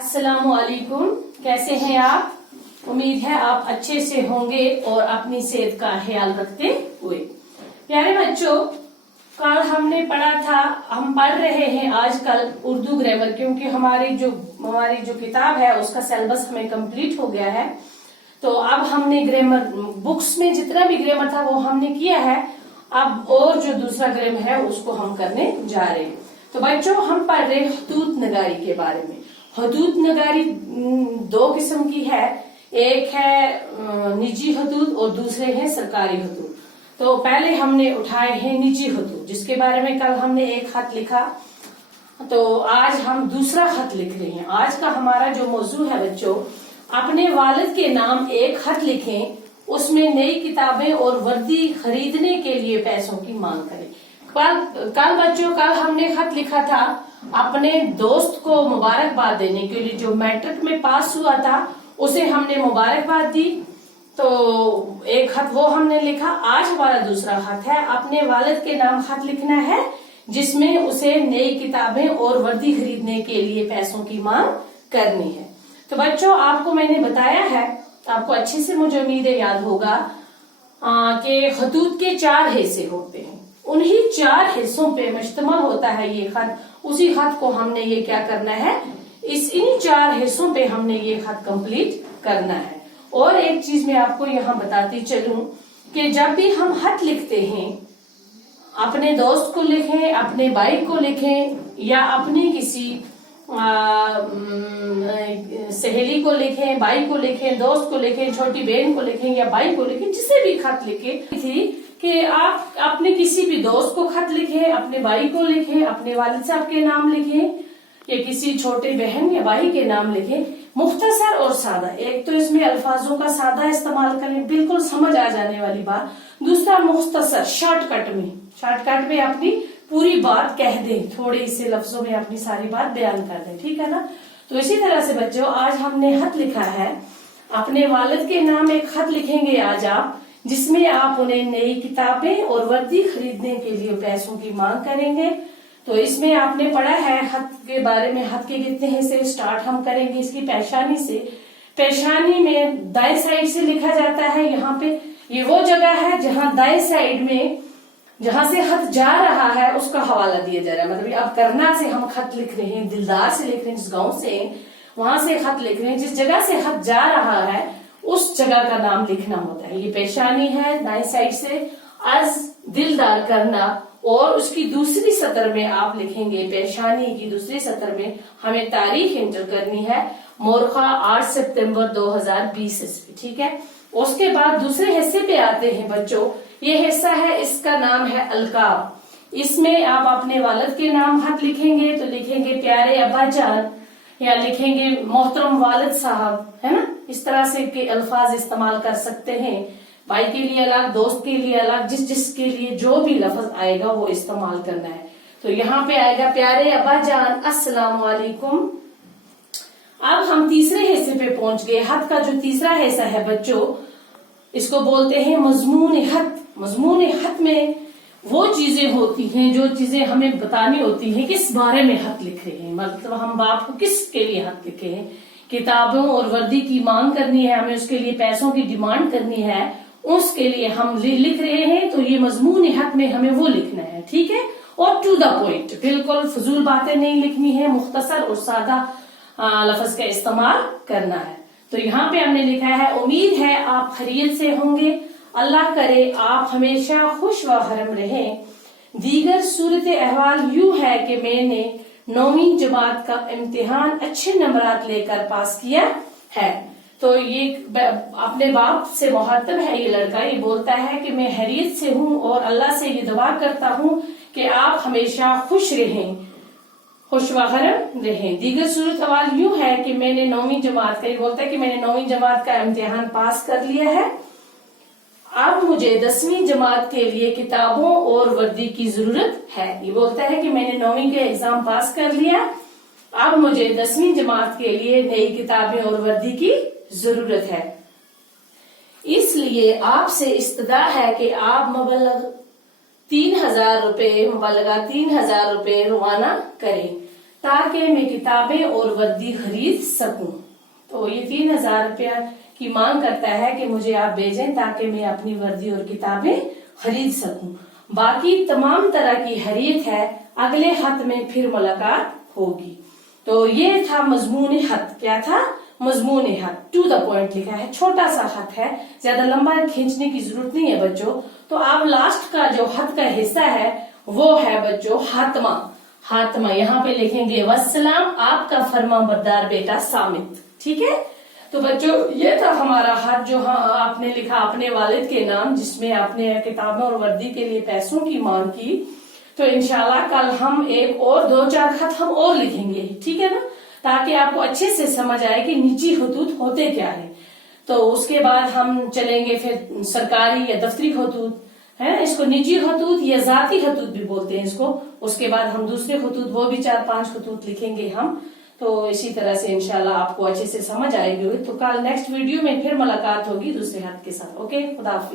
अस्सलामु अलैकुम, कैसे हैं आप? उम्मीद है आप अच्छे से होंगे और अपनी सेहत का ख्याल रखते हुए। प्यारे बच्चों, कल हमने पढ़ा था, हम पढ़ रहे हैं आजकल उर्दू ग्रामर, क्योंकि हमारी जो किताब है उसका सिलेबस हमें कंप्लीट हो गया है। तो अब हमने ग्रामर बुक्स में जितना भी ग्रामर था वो हमने किया है। अब और जो दूसरा ग्रामर है उसको हम करने जा रहे हैं। तो बच्चों, हम पढ़ रहे खतूत नगारी के बारे में। खतूत नगारी दो किस्म की है, एक है निजी खतूत और दूसरे हैं सरकारी खतूत। तो पहले हमने उठाए हैं निजी खतूत, जिसके बारे में कल हमने एक खत लिखा। तो आज हम दूसरा खत लिख रहे हैं। आज का हमारा जो मौजू है बच्चों, अपने वालिद के नाम एक खत लिखें, उसमें नई किताबें और वर्दी खरीदने के लिए पैसों की मांग करें। कल बच्चों, कल हमने खत लिखा था अपने दोस्त को मुबारकबाद देने के लिए, जो मैट्रिक में पास हुआ था उसे हमने मुबारकबाद दी। तो एक खत वो हमने लिखा। आज हमारा दूसरा खत है, अपने वालिद के नाम खत लिखना है, जिसमें उसे नई किताबें और वर्दी खरीदने के लिए पैसों की मांग करनी है। तो बच्चों, आपको मैंने बताया है, आपको अच्छे से मुझे उम्मीद है याद होगा कि खतूत के 4 हिस्से होते हैं। उन्हीं 4 हिस्सों पे मुश्तमिल होता है ये खत। उसी खत को हमने ये क्या करना है, इन्हीं 4 हिस्सों पे हमने ये खत कंप्लीट करना है। और एक चीज मैं आपको यहाँ बताती चलूं कि जब भी हम खत लिखते हैं, अपने दोस्त को लिखें, अपने भाई को लिखें, या अपनी किसी सहेली को लिखें, भाई को लिखें, दोस्त को लिखें, छोटी बहन को लिखें या भाई को लिखें, जिसे भी खत लिखें थी कि आप अपने किसी भी दोस्त को खत लिखें, अपने भाई को लिखें, अपने वालिद साहब के नाम लिखें, या किसी छोटे बहन या भाई के नाम लिखें, मुख्तसर और सादा। एक तो इसमें अल्फाजों का सादा इस्तेमाल करें, बिल्कुल समझ आ जाने वाली बात। दूसरा मुख्तसर, शॉर्टकट में अपनी पूरी बात कह दें, थोड़े से लफ्जों में अपनी सारी बात बयान कर दें, ठीक है ना। तो इसी तरह से बच्चों, आज हमने खत लिखा है, अपने वालिद के नाम एक खत लिखेंगे आज आप, जिसमें आप उन्हें नई किताबें और वर्दी खरीदने के लिए पैसों की मांग करेंगे। तो इसमें आपने पढ़ा है खत के बारे में, खत के कितने हिस्से। स्टार्ट हम करेंगे इसकी पेशानी से। पेशानी में दाएं साइड से लिखा जाता है। यहाँ पे ये वो जगह है जहाँ दाएं साइड में, जहां से खत जा रहा है उसका हवाला दिया जा रहा है। मतलब अब करना से हम खत लिख रहे हैं, दिलदार से लिख रहे हैं, जिस गाँव से वहां से खत लिख रहे हैं, जिस जगह से खत जा रहा है उस जगह का नाम लिखना होता है। ये पेशानी है दाएं साइड से, अज दिलदार करना। और उसकी दूसरी सतर में आप लिखेंगे, पेशानी की दूसरी सतर में हमें तारीख एंटर करनी है, मोरखा 8 सितंबर 2020 ईस्वी, ठीक है। उसके बाद दूसरे हिस्से पे आते हैं बच्चों। ये हिस्सा है, इसका नाम है अलकाब। इसमें आप अपने वालिद के नाम खत लिखेंगे तो लिखेंगे प्यारे अब्बा जान, या लिखेंगे मोहतरम वालिद साहब, है ना। इस तरह से के अल्फाज इस्तेमाल कर सकते हैं। भाई के लिए अलग, दोस्त के लिए अलग, जिसके लिए जो भी लफ्ज आएगा वो इस्तेमाल करना है। तो यहाँ पे आएगा प्यारे अब्बा जान अस्सलाम वालेकुम। अब हम तीसरे हिस्से पे पहुंच गए। खत का जो तीसरा हिस्सा है बच्चों, इसको बोलते हैं मजमून खत। मजमून खत में वो चीजें होती हैं, जो चीजें हमें बतानी होती हैं, किस बारे में खत लिख रहे हैं। मतलब हम बाप को किसके लिए खत लिखे हैं, किताबों और वर्दी की मांग करनी है, हमें उसके लिए पैसों की डिमांड करनी है, उसके लिए हम लिख रहे हैं। तो ये मजमून खत में हमें वो लिखना है, ठीक है। और टू द पॉइंट, बिल्कुल फजूल बातें नहीं लिखनी है, मुख्तसर और सादा लफ्ज का इस्तेमाल करना है। तो यहाँ पे हमने लिखा है, उम्मीद है आप खैरियत से होंगे, अल्लाह करे आप हमेशा खुश व खरम रहें। दीगर सूरत अहवाल यूं है कि मैंने 9वीं जमात का इम्तिहान अच्छे नंबरात लेकर पास किया है। तो ये अपने बाप से मुखातब है ये लड़का। ये बोलता है कि मैं खैरियत से हूँ और अल्लाह से ये दुआ करता हूँ कि आप हमेशा खुश रहें, खुश व खरम रहें। दीगर सूरत अहवाल यूं है कि मैंने 9वीं जमात का, ये बोलता है कि मैंने 9वीं जमात का इम्तिहान पास कर लिया है। अब मुझे 10वीं जमात के लिए किताबों और वर्दी की जरूरत है। ये बोलता है कि मैंने 9वीं के एग्जाम पास कर लिया, अब मुझे 10वीं जमात के लिए नई किताबें और वर्दी की जरूरत है। इसलिए आपसे इस्तदा है कि आप मुबल्लगा 3000 रुपए रवाना करें। ताकि मैं किताबें और वर्दी खरीद सकूं। तो ये 3000 रुपया की मांग करता है कि मुझे आप भेजें ताकि मैं अपनी वर्दी और किताबें खरीद सकूं। बाकी तमाम तरह की हरीत है, अगले खत में फिर मुलाकात होगी। तो ये था मजमून खत। क्या था? मजमून खत। टू द पॉइंट लिखा है, छोटा सा खत है, ज्यादा लंबा खींचने की जरूरत नहीं है बच्चों। तो अब लास्ट का जो खत का हिस्सा है वो है बच्चों हातमा। हातमा यहाँ पे लिखेंगे वस्सलाम, आपका फर्मा बरदार बेटा सामित। ठीक है, तो बच्चों ये था हमारा खत जो आपने लिखा अपने वालिद के नाम, जिसमें आपने किताबों और वर्दी के लिए पैसों की मांग की। तो इंशाल्लाह कल हम एक और 2-4 खत हम और लिखेंगे, ठीक है ना, ताकि आपको अच्छे से समझ आए कि निजी खतूत होते क्या है। तो उसके बाद हम चलेंगे फिर सरकारी या दफ्तरी खतूत है, इसको निजी खतूत या जाती खतूत भी बोलते हैं इसको। उसके बाद हम दूसरे खतूत, वो भी 4-5 खतूत लिखेंगे हम। तो इसी तरह से इंशाल्लाह आपको अच्छे से समझ आएगी। तो कल नेक्स्ट वीडियो में फिर मुलाकात होगी दूसरे खत के साथ। ओके, खुदा हाफिज।